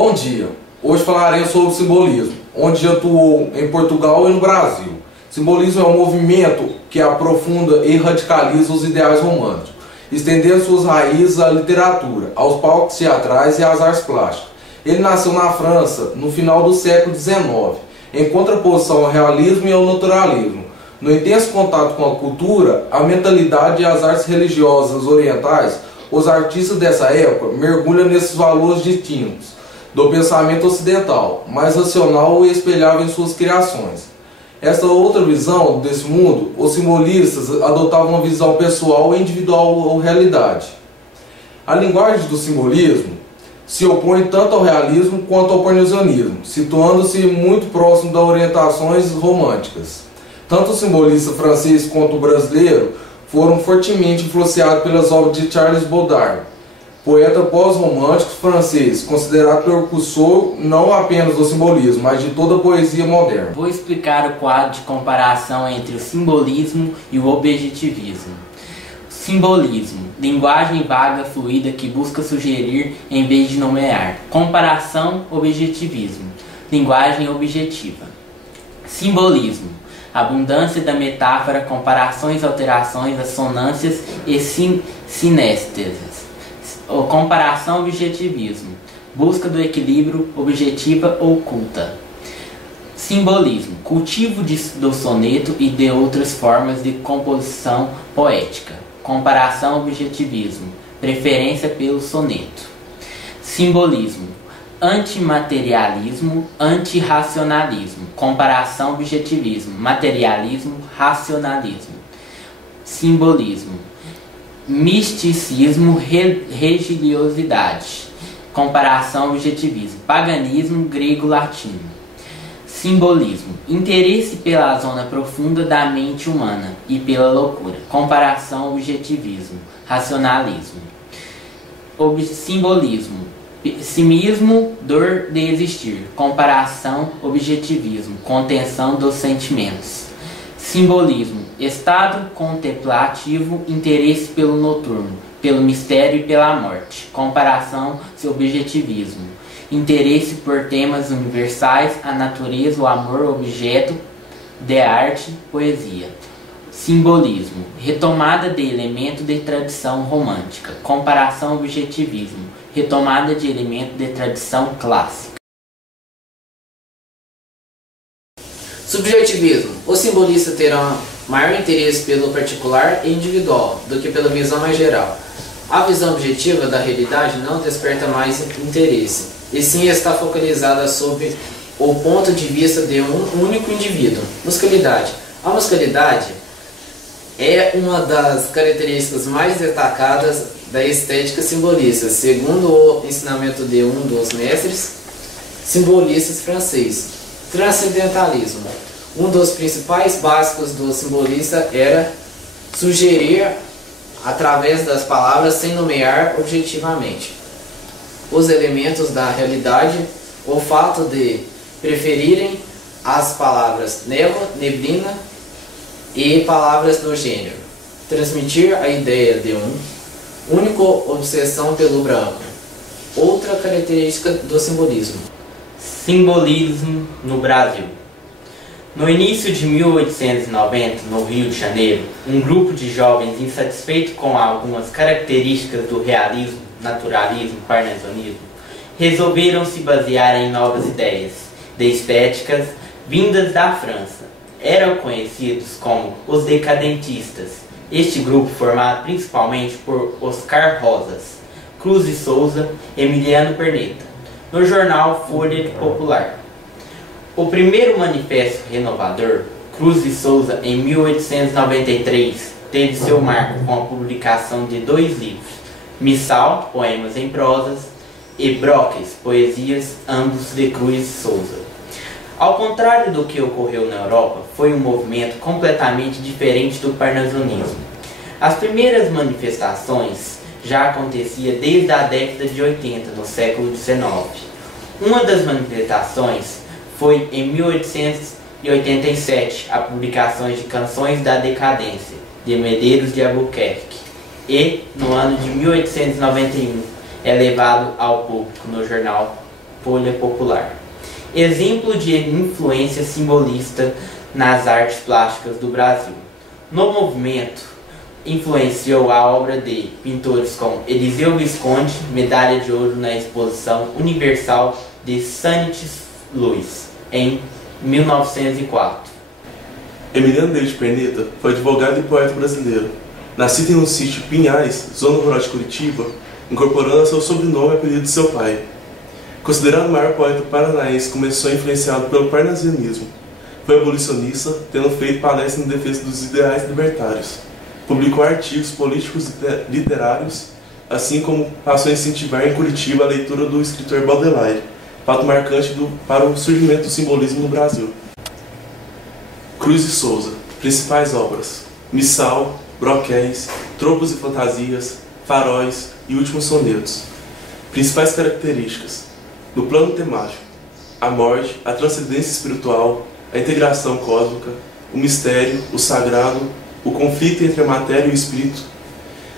Bom dia! Hoje falaremos sobre o simbolismo, onde atuou em Portugal e no Brasil. Simbolismo é um movimento que aprofunda e radicaliza os ideais românticos, estendendo suas raízes à literatura, aos palcos teatrais e às artes plásticas. Ele nasceu na França no final do século XIX, em contraposição ao realismo e ao naturalismo. No intenso contato com a cultura, a mentalidade e as artes religiosas orientais, os artistas dessa época mergulham nesses valores distintos do pensamento ocidental, mais racional e espelhável em suas criações. Esta outra visão desse mundo, os simbolistas adotavam uma visão pessoal e individual à realidade. A linguagem do simbolismo se opõe tanto ao realismo quanto ao parnasianismo, situando-se muito próximo das orientações românticas. Tanto o simbolista francês quanto o brasileiro foram fortemente influenciados pelas obras de Charles Baudelaire, poeta pós-romântico francês, considerado precursor não apenas do simbolismo, mas de toda a poesia moderna. Vou explicar o quadro de comparação entre o simbolismo e o objetivismo. Simbolismo, linguagem vaga, fluida, que busca sugerir em vez de nomear. Comparação, objetivismo, linguagem objetiva. Simbolismo, abundância da metáfora, comparações, alterações, assonâncias e sinéstesias. Comparação, objetivismo, busca do equilíbrio, objetiva ou oculta. Simbolismo, cultivo do soneto e de outras formas de composição poética. Comparação, objetivismo, preferência pelo soneto. Simbolismo, antimaterialismo, antirracionalismo. Comparação, objetivismo, materialismo, racionalismo. Simbolismo, misticismo, religiosidade. Comparação, objetivismo, paganismo, grego-latino. Simbolismo, interesse pela zona profunda da mente humana e pela loucura. Comparação, objetivismo, racionalismo. Simbolismo, pessimismo, dor de existir. Comparação, objetivismo, contenção dos sentimentos. Simbolismo, estado contemplativo, interesse pelo noturno, pelo mistério e pela morte. Comparação, objetivismo, interesse por temas universais, a natureza, o amor, o objeto de arte, poesia. Simbolismo, retomada de elemento de tradição romântica. Comparação, objetivismo, retomada de elemento de tradição clássica. Subjetivismo. Os simbolistas terão maior interesse pelo particular e individual do que pela visão mais geral. A visão objetiva da realidade não desperta mais interesse, e sim está focalizada sobre o ponto de vista de um único indivíduo. Musicalidade. A musicalidade é uma das características mais destacadas da estética simbolista, segundo o ensinamento de um dos mestres simbolistas francês. Transcendentalismo. Um dos principais básicos do simbolista era sugerir através das palavras sem nomear objetivamente os elementos da realidade. O fato de preferirem as palavras névoa, neblina e palavras do gênero. Transmitir a ideia de única obsessão pelo branco. Outra característica do simbolismo. Simbolismo no Brasil. No início de 1890, no Rio de Janeiro, um grupo de jovens insatisfeitos com algumas características do realismo, naturalismo e parnasianismo resolveram se basear em novas ideias de estéticas vindas da França. Eram conhecidos como os decadentistas. Este grupo, formado principalmente por Oscar Rosas, Cruz de Souza e Emiliano Perneta, no jornal Folha Popular. O primeiro manifesto renovador, Cruz de Souza, em 1893, teve seu marco com a publicação de 2 livros, Missal, poemas em prosas, e Broques, poesias, ambos de Cruz de Souza. Ao contrário do que ocorreu na Europa, foi um movimento completamente diferente do parnasianismo. As primeiras manifestações já acontecia desde a década de 80, no século XIX. Uma das manifestações foi em 1887, a publicação de Canções da Decadência, de Medeiros de Albuquerque, e, no ano de 1891, é levado ao público no jornal folha popular. Exemplo de influência simbolista nas artes plásticas do Brasil. No movimento, influenciou a obra de pintores como Eliseu Visconti, medalha de ouro na Exposição Universal de Saint-Louis, em 1904. Emiliano Leite Perneta foi advogado e poeta brasileiro, nascido em um sítio Pinhais, zona rural de Curitiba, incorporando a seu sobrenome e apelido de seu pai. Considerado o maior poeta paranaense, começou influenciado pelo parnasianismo. Foi abolicionista, tendo feito palestras em defesa dos ideais libertários. Publicou artigos políticos e literários, assim como passou a incentivar em Curitiba a leitura do escritor Baudelaire, fato marcante para o surgimento do simbolismo no Brasil. Cruz de Souza. Principais obras: Missal, Broquéis, Tropos e Fantasias, Faróis e Últimos Sonetos. Principais características: no plano temático, a morte, a transcendência espiritual, a integração cósmica, o mistério, o sagrado, o conflito entre a matéria e o espírito,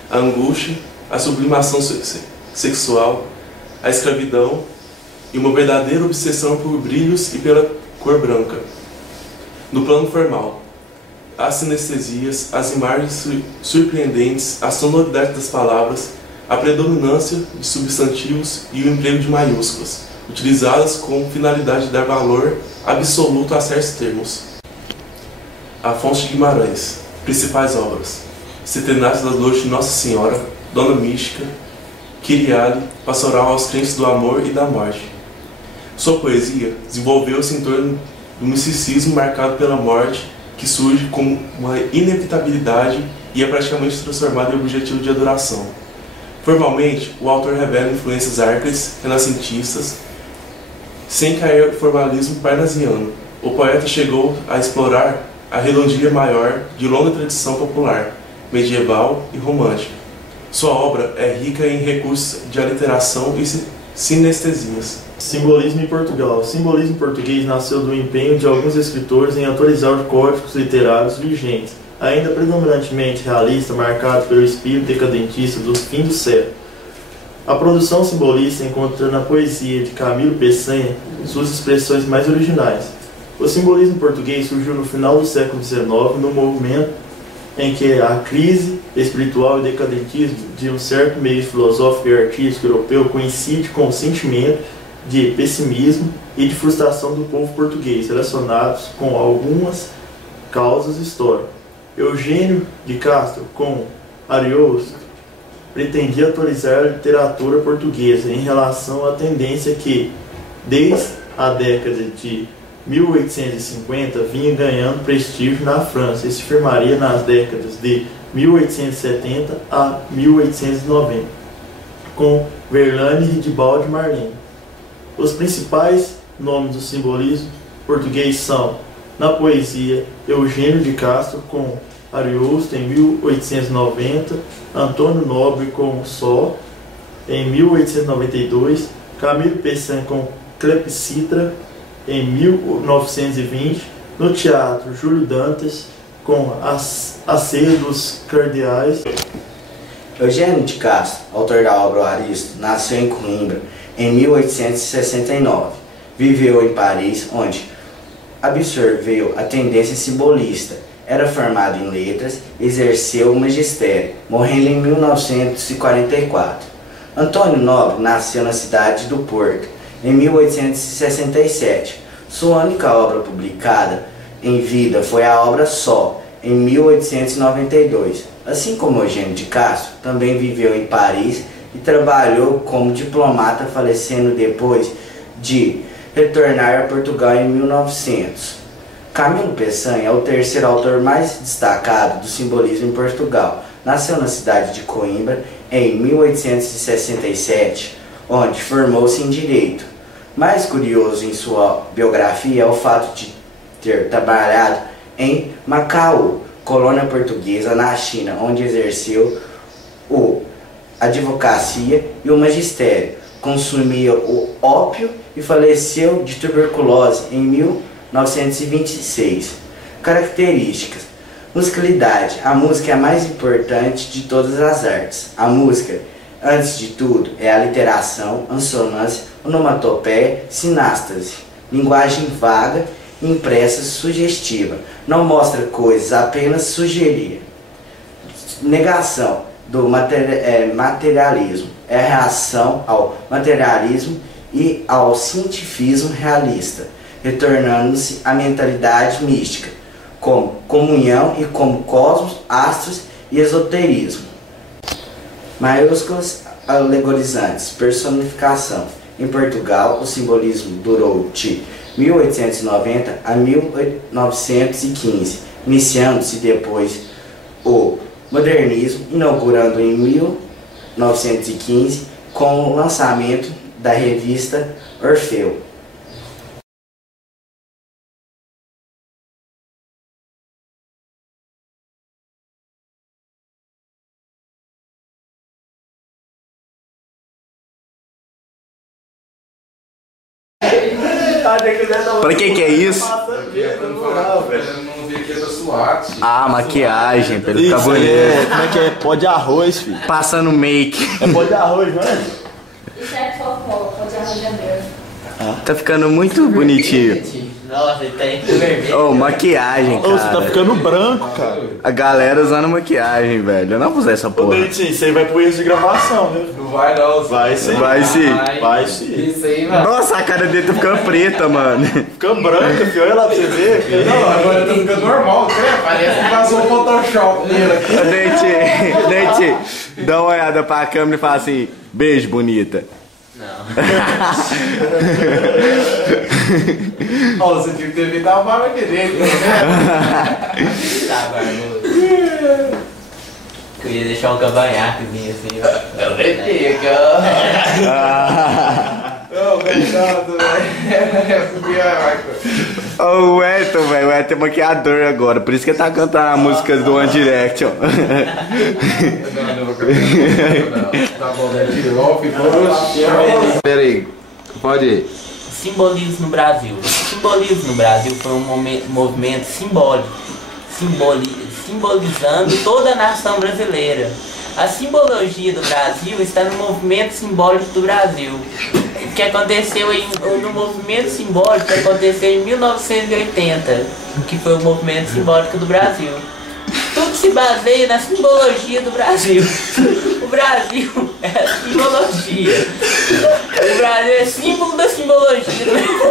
a angústia, a sublimação sexual, a escravidão e uma verdadeira obsessão por brilhos e pela cor branca. No plano formal, as sinestesias, as imagens surpreendentes, a sonoridade das palavras, a predominância de substantivos e o emprego de maiúsculas, utilizadas com finalidade de dar valor absoluto a certos termos. Afonso de Guimarães. Principais obras: Setenário das Dores de Nossa Senhora, Dona Mística, Kyriale, Pastoral aos crentes do amor e da morte. Sua poesia desenvolveu-se em torno do misticismo marcado pela morte, que surge como uma inevitabilidade e é praticamente transformado em objetivo de adoração. Formalmente, o autor revela influências arcas, renascentistas, sem cair no formalismo parnasiano. O poeta chegou a explorar a redondilha maior de longa tradição popular, medieval e romântica. Sua obra é rica em recursos de aliteração e sinestesias. Simbolismo em Portugal. O simbolismo português nasceu do empenho de alguns escritores em atualizar os códigos literários vigentes, ainda predominantemente realista, marcado pelo espírito decadentista do fim do século. A produção simbolista encontra na poesia de Camilo Peçanha suas expressões mais originais. O simbolismo português surgiu no final do século XIX, no movimento em que a crise espiritual e decadentismo de um certo meio filosófico e artístico europeu coincide com o sentimento de pessimismo e de frustração do povo português, relacionados com algumas causas históricas. Eugênio de Castro, com Ariosto, pretendia atualizar a literatura portuguesa em relação à tendência que, desde a década de 1850, vinha ganhando prestígio na França e se firmaria nas décadas de 1870 a 1890, com Verlaine e Ridibaldi Marlene. Os principais nomes do simbolismo português são, na poesia, Eugênio de Castro com Ariosto em 1890, Antônio Nobre com Só em 1892, Camilo Peçanha com Clepsydra em 1920, no teatro Júlio Dantas com A Ceia dos Cardeais. Eugênio de Castro, autor da obra O Aristo, nasceu em Coimbra em 1869. Viveu em Paris, onde absorveu a tendência simbolista. Era formado em letras, exerceu o magistério, morrendo em 1944. Antônio Nobre nasceu na cidade do Porto, em 1867. Sua única obra publicada em vida foi a obra Só, em 1892. Assim como Eugênio de Castro, também viveu em Paris e trabalhou como diplomata, falecendo depois de retornar a Portugal em 1900. Camilo Peçanha é o terceiro autor mais destacado do simbolismo em Portugal. Nasceu na cidade de Coimbra em 1867, onde formou-se em Direito. Mais curioso em sua biografia é o fato de ter trabalhado em Macau, colônia portuguesa na China, onde exerceu a advocacia e o magistério. Consumia o ópio e faleceu de tuberculose em 1926. Características: musicalidade. A música é a mais importante de todas as artes. A música Antes de tudo, é a literação, assonância, onomatopeia, sinástase, linguagem vaga, impressa, sugestiva. Não mostra coisas, apenas sugerir. Negação do materialismo é a reação ao materialismo e ao cientifismo realista, retornando-se à mentalidade mística, como comunhão e como cosmos, astros e esoterismo. Maiúsculas alegorizantes, personificação. Em Portugal, o simbolismo durou de 1890 a 1915, iniciando-se depois o modernismo, inaugurando em 1915 com o lançamento da revista Orfeu. Pra que é isso? Ah, maquiagem, pra ele ficar bonito. Como é que é? Pó de arroz, filho. Passando make. É pó de arroz, não é? Isso é fofo, pode arranjar mesmo. Tá ficando muito bonitinho. Nossa, ele tá entre vermelho. Ô, maquiagem, Ô, você tá cara. ficando branco, cara. A galera usando maquiagem, velho. Eu não vou usar essa Ô, porra. Dentinho, isso aí vai pro erro de gravação, viu? Não vai não. Vai sim. Vai sim. Vai sim. Isso aí, mano. Nossa, a cara dele tá ficando preta, mano. Ficando branca, filho. Olha lá pra você ver. Filho. Não, agora tá ficando normal, né? Parece que passou um Photoshop nele aqui. Ô, Dente, dá uma olhada pra câmera e fala assim: beijo, bonita. Ó, você tinha que ter evitado a barba direito, né? Tá, barbudo. Eu ia deixar um cavanhaquezinho assim, ó. Eu meti, Ô, obrigado, velho. Ô, o Elton, velho. O Elton é maquiador agora. Por isso que ele tá cantando a música do One Direction. Não vou cantar. Tá bom, né? Tirou, ficou. Pera aí, pode ir. Simbolismo no Brasil. O simbolismo no Brasil foi um movimento simbólico, simbolizando toda a nação brasileira. A simbologia do Brasil está no movimento simbólico do Brasil. O que aconteceu no movimento simbólico que aconteceu em 1980, que foi o movimento simbólico do Brasil. Tudo se baseia na simbologia do Brasil. O Brasil é a simbologia. O Brasil é símbolo da simbologia do Brasil.